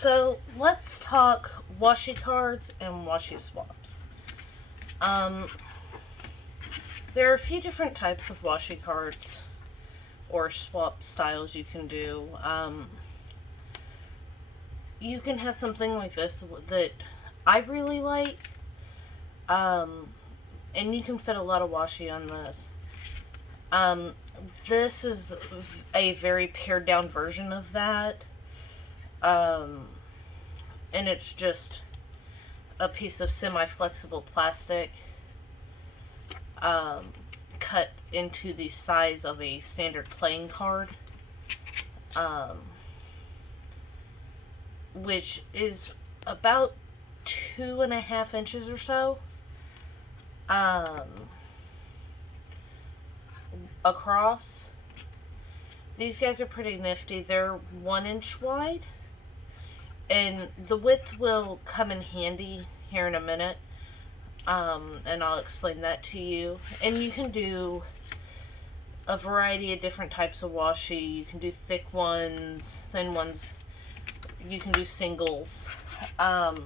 So let's talk washi cards and washi swaps. There are a few different types of washi cards or swap styles you can do. You can have something like this that I really like, and you can fit a lot of washi on this. This is a very pared down version of that. And it's just a piece of semi-flexible plastic cut into the size of a standard playing card, which is about 2.5 inches or so across. These guys are pretty nifty. They're 1 inch wide, and the width will come in handy here in a minute, and I'll explain that to you. And you can do a variety of different types of washi. You can do thick ones, thin ones, you can do singles. So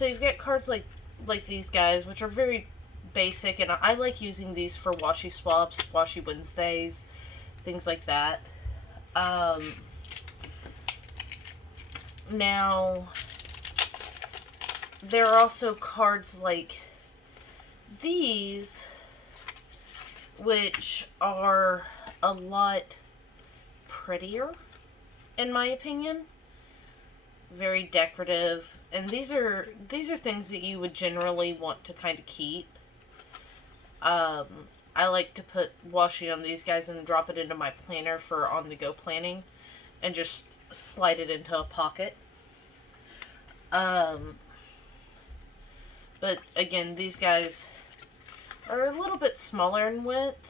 you've got cards like these guys, which are very basic, and I like using these for washi swaps, washi Wednesdays, things like that. Now, there are also cards like these, which are a lot prettier, in my opinion. Very decorative, and these are things that you would generally want to kind of keep. I like to put washi on these guys and drop it into my planner for on-the-go planning, and just slide it into a pocket. But again, these guys are a little bit smaller in width,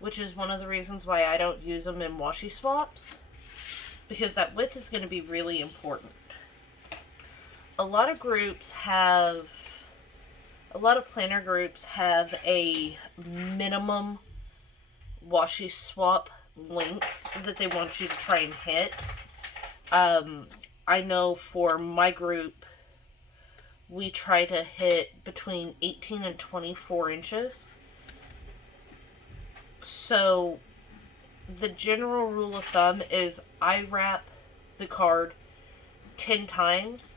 which is one of the reasons why I don't use them in washi swaps, because that width is going to be really important. A lot of planner groups have a minimum washi swap length that they want you to try and hit. I know for my group, we try to hit between 18 and 24 inches. So the general rule of thumb is I wrap the card 10 times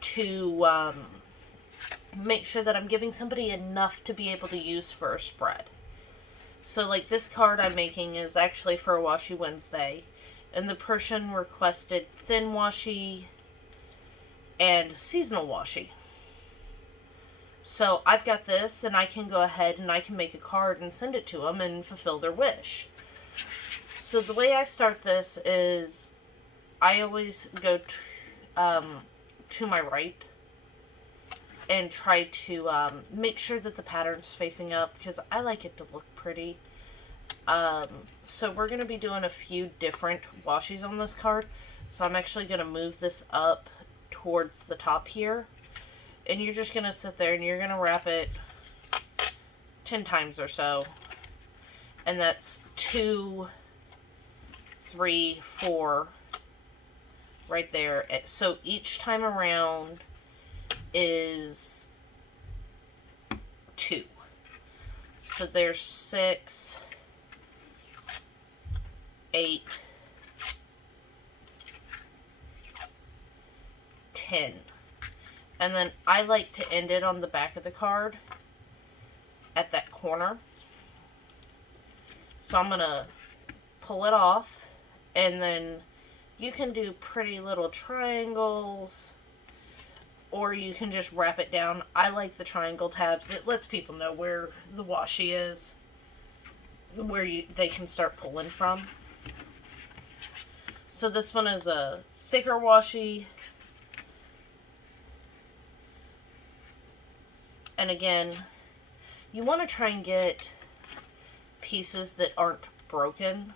to make sure that I'm giving somebody enough to be able to use for a spread. So like this card I'm making is actually for a Washi Wednesday, and the person requested thin washi and seasonal washi. So I've got this, and I can go ahead and I can make a card and send it to them and fulfill their wish. So the way I start this is I always go to my right and try to make sure that the pattern's facing up, because I like it to look pretty. So we're going to be doing a few different washis on this card. So I'm actually going to move this up towards the top here. And you're just going to sit there and you're going to wrap it 10 times or so. And that's 2, 3, 4 right there. So each time around is 2. So there's 6, 8, 10. And then I like to end it on the back of the card at that corner. So I'm going to pull it off, and then you can do pretty little triangles, or you can just wrap it down. I like the triangle tabs. It lets people know where the washi is, where they can start pulling from. So this one is a thicker washi. And again, you want to try and get pieces that aren't broken.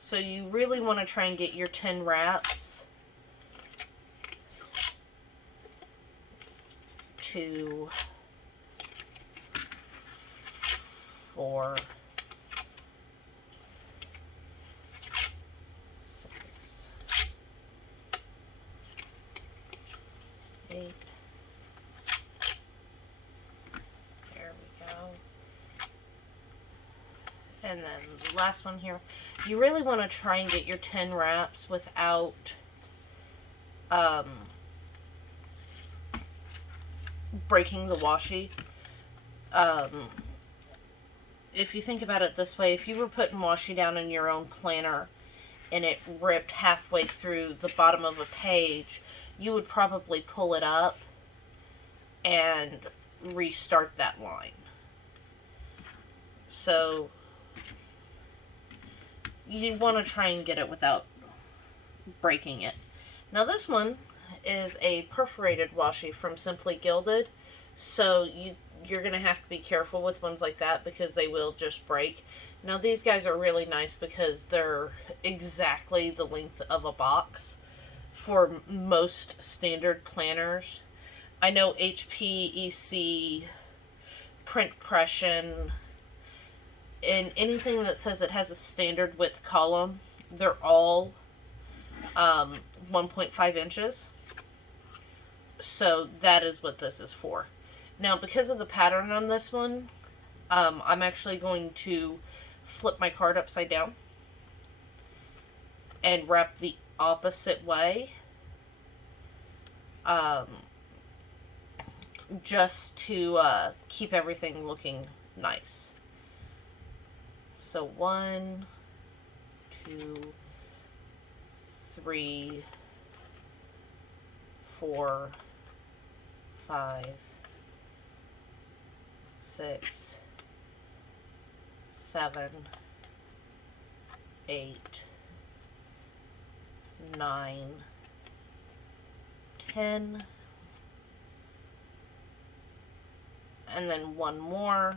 So you really want to try and get your 10 wraps to 4, 6, And then the last one here. You really want to try and get your 10 wraps without breaking the washi. If you think about it this way, if you were putting washi down in your own planner and it ripped halfway through the bottom of a page, you would probably pull it up and restart that line. So you want to try and get it without breaking it. Now this one is a perforated washi from Simply Gilded, so you're going to have to be careful with ones like that because they will just break. Now these guys are really nice because they're exactly the length of a box for most standard planners. I know HPEC, Print Pression, and anything that says it has a standard width column, they're all 1.5 inches. So that is what this is for. Now, because of the pattern on this one, I'm actually going to flip my card upside down and wrap the opposite way, just to keep everything looking nice. So 1, 2, 3, 4, 5, 6, 7, 8, 9, 10, and then one more,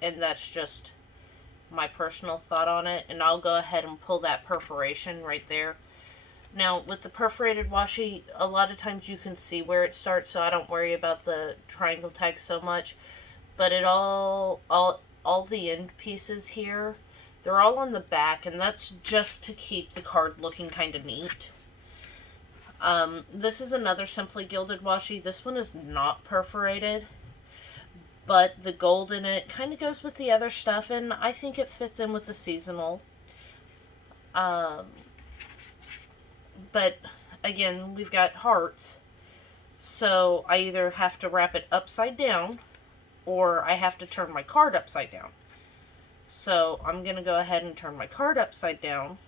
and that's just my personal thought on it, and I'll go ahead and pull that perforation right there. Now, with the perforated washi, a lot of times you can see where it starts, so I don't worry about the triangle tag so much. But it all the end pieces here, they're all on the back, and that's just to keep the card looking kind of neat. This is another Simply Gilded washi. This one is not perforated, but the gold in it kind of goes with the other stuff, and I think it fits in with the seasonal. But again, we've got hearts, so I either have to wrap it upside down or I have to turn my card upside down. So I'm going to go ahead and turn my card upside down,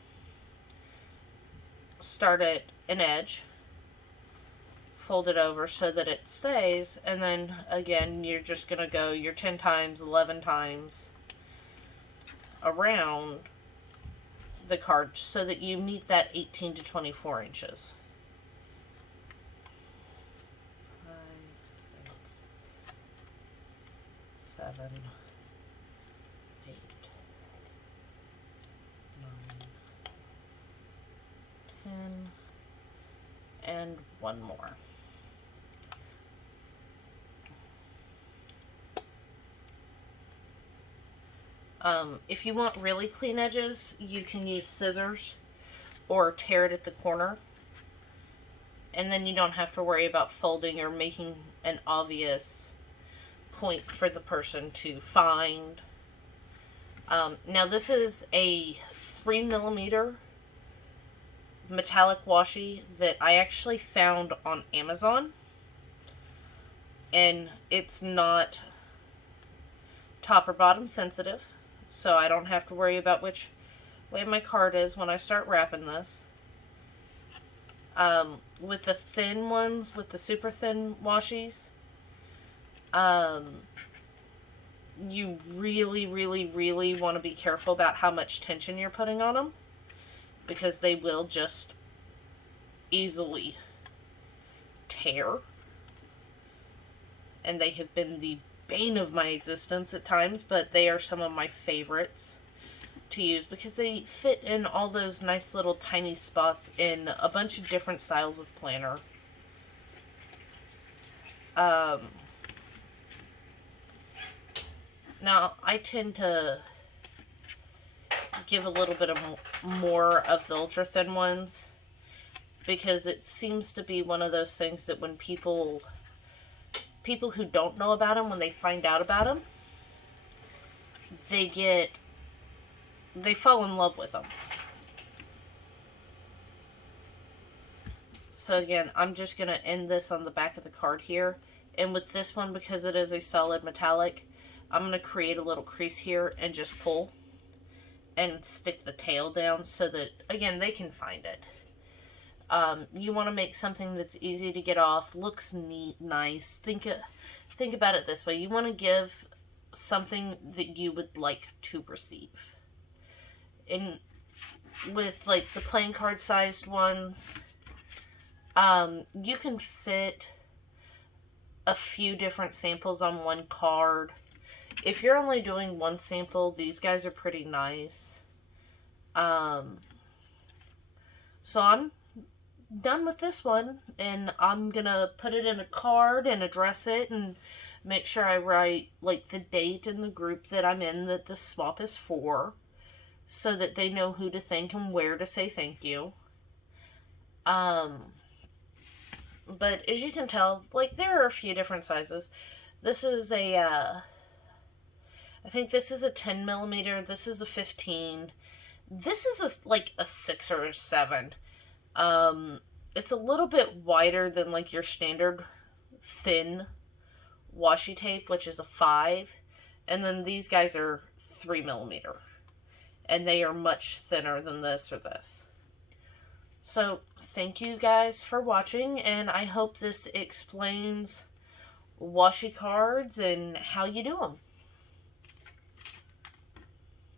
start at an edge, fold it over so that it stays, and then again you're just going to go your 10 times, 11 times around the card so that you meet that 18 to 24 inches. 5, 6, 7, 8, 9, 10, and one more. If you want really clean edges, you can use scissors or tear it at the corner. And then you don't have to worry about folding or making an obvious point for the person to find. Now this is a 3mm metallic washi that I actually found on Amazon. And it's not top or bottom sensitive, so I don't have to worry about which way my card is when I start wrapping this. With the thin ones, with the super thin washies, you really want to be careful about how much tension you're putting on them, because they will just easily tear. And they have been the bane of my existence at times, but they are some of my favorites to use because they fit in all those nice little tiny spots in a bunch of different styles of planner. Now, I tend to give a little bit of more of the ultra thin ones because it seems to be one of those things that when people who don't know about them, when they find out about them, they fall in love with them. So again, I'm just going to end this on the back of the card here. And with this one, because it is a solid metallic, I'm going to create a little crease here and just pull and stick the tail down so that, again, they can find it. You want to make something that's easy to get off, looks neat, nice. Think about it this way. You want to give something that you would like to receive. And with like the playing card sized ones, you can fit a few different samples on one card. If you're only doing one sample, these guys are pretty nice. So I'm done with this one, and I'm gonna put it in a card and address it and make sure I write like the date and the group that I'm in that the swap is for, so that they know who to thank and where to say thank you. But as you can tell, like, there are a few different sizes. This is a, I think this is a 10 millimeter. This is a 15. This is like a 6 or a 7. It's a little bit wider than like your standard thin washi tape, which is a 5. And then these guys are 3 millimeter. And they are much thinner than this or this. So, thank you guys for watching, and I hope this explains washi cards and how you do them.